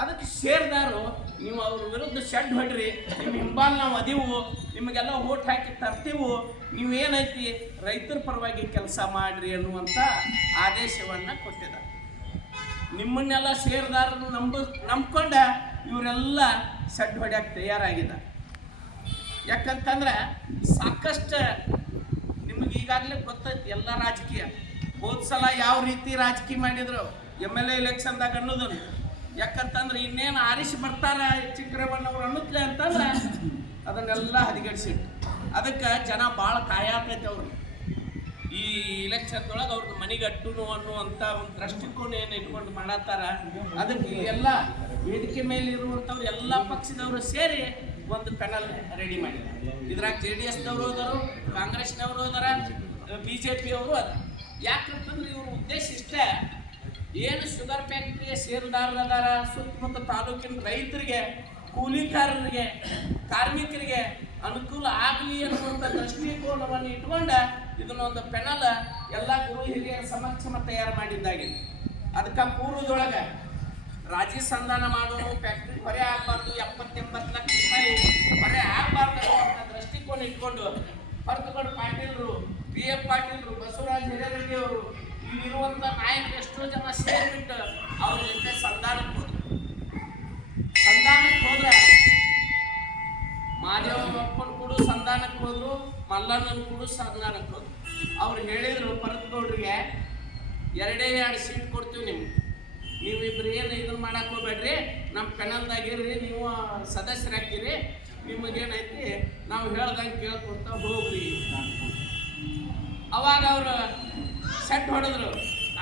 ಅದಕ್ಕೆ ಸೇರ್ದಾರು ನೀವು ಅವ್ರ ವಿರುದ್ಧ ಶೆಡ್ ಹೊಡ್ರಿ, ನಿಮ್ಮ ಹಿಂಬಾಲ್ ನಾವು ಅದೀವು, ನಿಮಗೆಲ್ಲ ಓಟ್ ಹಾಕಿ ತರ್ತೀವು, ನೀವೇನೈತಿ ರೈತರ ಪರವಾಗಿ ಕೆಲಸ ಮಾಡ್ರಿ ಅನ್ನುವಂಥ ಆದೇಶವನ್ನು ಕೊಟ್ಟಿದ್ದಾರೆ. ನಿಮ್ಮನ್ನೆಲ್ಲ ಸೇರ್ದಾರನ್ನು ನಂಬ್ಕೊಂಡ ಇವರೆಲ್ಲ ಶೆಡ್ ಹೊಡ್ಯಕ್ಕೆ ತಯಾರಾಗಿದ್ದಾರೆ. ಯಾಕಂತಂದ್ರೆ ಸಾಕಷ್ಟು ನಿಮಗೆ ಈಗಾಗಲೇ ಗೊತ್ತೈತಿ ಎಲ್ಲ ರಾಜಕೀಯ. ಹೋದ ಸಲ ಯಾವ ರೀತಿ ರಾಜಕೀಯ ಮಾಡಿದ್ರು MLA ಎಲೆಕ್ಷನ್ದಾಗ ಅನ್ನೋದನ್ನು. ಯಾಕಂತಂದ್ರೆ ಇನ್ನೇನು ಆರಿಸಿ ಬರ್ತಾರ ಚಿಕ್ಕರೇವಣ್ಣವ್ರು ಅನ್ನುತ್ತಲೆ ಅಂತಂದ್ರೆ ಅದನ್ನೆಲ್ಲ ಹದಿಗೆಡಿಸಿಟ್ಟು ಅದಕ್ಕೆ ಜನ ಭಾಳ ಕಾಯತೈತೆ ಅವರು. ಈ ಇಲೆಕ್ಷನ್ದೊಳಗೆ ಅವ್ರನ್ನ ಮನೆಗಟ್ಟುನು ಅನ್ನುವಂಥ ಒಂದು ದೃಷ್ಟಿಕೋನ ಏನು ಇಟ್ಕೊಂಡು ಮಾಡತ್ತಾರ. ಅದಕ್ಕೆ ಎಲ್ಲ ವೇದಿಕೆ ಮೇಲೆ ಇರುವಂಥವ್ರು ಎಲ್ಲ ಪಕ್ಷದವರು ಸೇರಿ ಒಂದು ಪ್ಯಾನಲ್ ರೆಡಿ ಮಾಡಿದ್ದಾರೆ. ಇದ್ರಾಗ JDSನವರು ಹೋದರು, ಕಾಂಗ್ರೆಸ್ನವರು ಹೋದಾರ, BJP ಅವರು ಅದ. ಯಾಕಂತಂದ್ರೆ ಇವ್ರ ಉದ್ದೇಶ ಇಷ್ಟ, ಏನು ಶುಗರ್ ಫ್ಯಾಕ್ಟ್ರಿಗೆ ಸೇರ್ದಾರದಾರ ಸುತ್ತಮುತ್ತ ತಾಲೂಕಿನ ರೈತರಿಗೆ, ಕೂಲಿಕಾರರಿಗೆ, ಕಾರ್ಮಿಕರಿಗೆ ಅನುಕೂಲ ಆಗಲಿ ಅನ್ನುವಂಥ ದೃಷ್ಟಿಕೋನವನ್ನು ಇಟ್ಕೊಂಡ ಇದನ್ನೊಂದು ಪೆನಲ್ ಎಲ್ಲ ಗುರು ಹಿರಿಯರ ಸಮಕ್ಷಮ ತಯಾರು ಮಾಡಿದ್ದಾಗಿದೆ. ಅದಕ್ಕೆ ಪೂರ್ವದೊಳಗೆ ರಾಜಿ ಸಂಧಾನ ಮಾಡೋನು, ಫ್ಯಾಕ್ಟ್ರಿ ಹೊರೆ ಆಗಬಾರ್ದು, 70-80 ಲಕ್ಷ ರೂಪಾಯಿ ಹೊರೆ ಆಗಬಾರ್ದು ಅನ್ನುವಂಥ ದೃಷ್ಟಿಕೋನ ಇಟ್ಕೊಂಡು ಭರತಗೌಡ ಪಾಟೀಲರು, BF ಪಾಟೀಲರು, ಬಸವರಾಜ ಹಿರೇರೆಡ್ಡಿ ಅವರು, ಇಲ್ಲಿರುವಂಥ ನಾಯಕರು ಎಷ್ಟೋ ಜನ ಸೇರಿಬಿಟ್ಟು ಅವ್ರ ಜೊತೆ ಸಂಧಾನಕ್ಕೆ ಹೋದ್ರು. ಸಂಧಾನಕ್ಕೆ ಹೋದ್ರೆ ಮಾದೇವಪ್ಪನ ಕೂಡ ಸಂಧಾನಕ್ಕೆ ಹೋದ್ರು, ಮಲ್ಲಣ್ಣನ ಕೂಡ ಸಂಧಾನಕ್ಕೆ ಹೋದ್ರು. ಅವ್ರು ಹೇಳಿದ್ರು ಭರತಗೌಡರಿಗೆ 2 ಸೀಟ್ ಕೊಡ್ತೀವಿ ನಿಮ್ಗೆ, ನೀವಿಬ್ರು ಏನು ಇದನ್ನ ಮಾಡಕ್ಕೆ ಹೋಗ್ಬೇಡ್ರಿ, ನಮ್ಮ ಪೆನಲ್ದಾಗಿರ್ರಿ, ನೀವು ಸದಸ್ಯರಾಗಿರಿ, ನಿಮಗೇನೈತಿ ನಾವು ಹೇಳ್ದಂಗೆ ಕೇಳ್ಕೊತ ಹೋಗ್ರಿ. ಅವಾಗ ಅವರು ಸೆಟ್ ಹೊಡೆದ್ರು,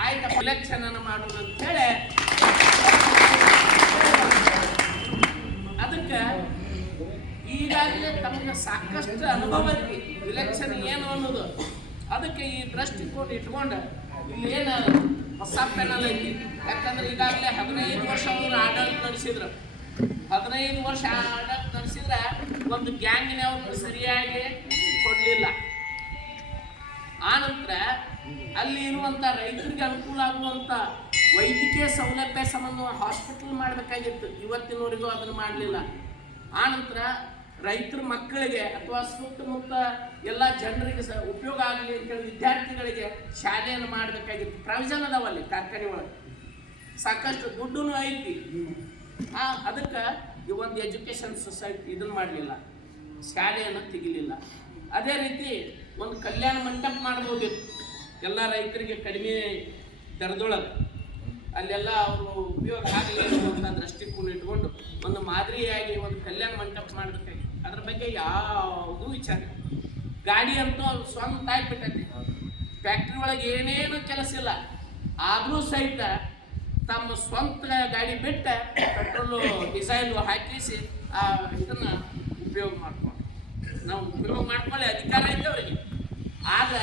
ಆಯ್ತು ಇಲೆಕ್ಷನ್ ಅನ್ನು ಮಾಡೋಣ ಅಂತೇಳಿ. ಅದಕ್ಕೆ ಈಗಾಗಲೇ ತಮಗೆ ಸಾಕಷ್ಟು ಅನುಭವ ಐತಿ ಇಲೆಕ್ಷನ್ ಏನು ಅನ್ನೋದು. ಅದಕ್ಕೆ ಈ ದೃಷ್ಟಿಕೋನ ಇಟ್ಕೊಂಡು ಇಲ್ಲಿ ಏನು ಹೊಸ ಪ್ಯಾನಲ್ ಐತಿ. ಯಾಕಂದ್ರೆ ಈಗಾಗಲೇ 15 ವರ್ಷ ಅವರು ಆಡಳಿತ ನಡೆಸಿದ್ರು. 15 ವರ್ಷ ಆಡಳಿತ ನಡೆಸಿದ್ರೆ ಒಂದು ಗ್ಯಾಂಗಿನವ್ರನ್ನ ಸರಿಯಾಗಿ ಕೊಡಲಿಲ್ಲ. ಆನಂತರ ಅಲ್ಲಿ ಇರುವಂಥ ರೈತರಿಗೆ ಅನುಕೂಲ ಆಗುವಂಥ ವೈದ್ಯಕೀಯ ಸೌಲಭ್ಯ ಸಂಬಂಧ ಹಾಸ್ಪಿಟಲ್ ಮಾಡಬೇಕಾಗಿತ್ತು, ಇವತ್ತಿನವರೆಗೂ ಅದನ್ನು ಮಾಡಲಿಲ್ಲ. ಆನಂತರ ರೈತರ ಮಕ್ಕಳಿಗೆ ಅಥವಾ ಸುತ್ತಮುತ್ತ ಎಲ್ಲ ಜನರಿಗೆ ಉಪಯೋಗ ಆಗಲಿ ಅಂತೇಳಿ ವಿದ್ಯಾರ್ಥಿಗಳಿಗೆ ಶಾಲೆಯನ್ನು ಮಾಡಬೇಕಾಗಿತ್ತು. ಪ್ರಾವಿಷನ್ ಅದಾವಲ್ಲಿ ಕಾರ್ಖಾನೆ ಒಳಗೆ, ಸಾಕಷ್ಟು ದುಡ್ಡು ಐತಿ. ಅದಕ್ಕೆ ಈ ಒಂದು ಎಜುಕೇಷನ್ ಸೊಸೈಟಿ ಇದನ್ನು ಮಾಡಲಿಲ್ಲ, ಶಾಲೆಯನ್ನು ತೆಗಿಲಿಲ್ಲ. ಅದೇ ರೀತಿ ಒಂದು ಕಲ್ಯಾಣ ಮಂಟಪ ಮಾಡ್ಬೋದಿತ್ತು ಎಲ್ಲ ರೈತರಿಗೆ ಕಡಿಮೆ ದರದೊಳಗೆ, ಅಲ್ಲೆಲ್ಲ ಅವರು ಉಪಯೋಗ ಆಗಲಿ ಅನ್ನುವಂಥ ದೃಷ್ಟಿಕೋನ ಇಟ್ಕೊಂಡು ಒಂದು ಮಾದರಿಯಾಗಿ ಒಂದು ಕಲ್ಯಾಣ ಮಂಟಪ ಮಾಡಬೇಕಾಗಿ ಅದ್ರ ಬಗ್ಗೆ ಯಾವುದೂ ವಿಚಾರ. ಗಾಡಿ ಅಂತೂ ಅವ್ರು ಸ್ವಂತ ಆಗಿಬಿಟ್ಟೈತಿ, ಫ್ಯಾಕ್ಟ್ರಿ ಒಳಗೆ ಏನೇನು ಕೆಲಸ ಇಲ್ಲ, ಆದರೂ ಸಹಿತ ತಮ್ಮ ಸ್ವಂತ ಗಾಡಿ ಬಿಟ್ಟ ಪೆಟ್ರೋಲು ಡೀಸೆಲ್ ಹಾಕಿಸಿ ಇದನ್ನು ಉಪಯೋಗ ಮಾಡ್ಕೊಂಡು ನಾವು ಉಪಯೋಗ ಮಾಡ್ಕೊಳ್ಳಿ ಅಧಿಕಾರ ಐತೆ ಅವರಿಗೆ. ಆಗ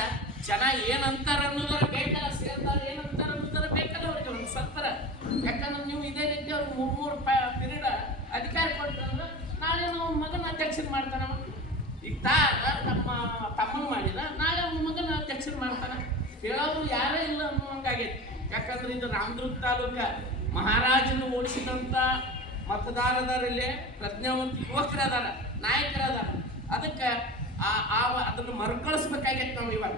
ಜನ ಏನಂತಾರ ಅನ್ನೋದರ ಬೇಕಲ್ಲ, ಸೇರ್ದಾರ ಏನಂತಾರ ಅನ್ನೋದರ ಬೇಕಲ್ಲ ಅವ್ರಿಗೆ ಒಂದು ಸತ್ತರ. ಯಾಕಂದ್ರೆ ನೀವು ಇದೇ ರೀತಿ ಅವ್ರು 3 ಪೀರಿಯಡ್ ಅಧಿಕಾರ ಕೊಟ್ಟಂದ್ರೆ ನಾಳೆ ನಾವು ಮಗನ ಅಧ್ಯಕ್ಷರು ಮಾಡ್ತಾನ. ಈಗ ನಮ್ಮ ತಮ್ಮನ ಮಾಡಿದ, ನಾಳೆ ಅವ್ನ ಮಗನ ಅಧ್ಯಕ್ಷರು ಮಾಡ್ತಾನೆ. ಹೇಳೋದು ಯಾರೇ ಇಲ್ಲ ಅನ್ನುವಂಗಾಗೈತಿ. ಯಾಕಂದ್ರೆ ಇದು ರಾಮದುರ್ಗ ತಾಲೂಕ ಮಹಾರಾಜನ ಓಡಿಸಿದಂಥ ಮತದಾರರಲ್ಲಿ ಪ್ರಜ್ಞಾವಂತ ಯುವಕರದಾರ, ನಾಯಕರದಾರ. ಅದಕ್ಕೆ ಅದನ್ನು ಮರುಕಳಿಸ್ಬೇಕಾಗೈತೆ ನಾವು ಇವಾಗ.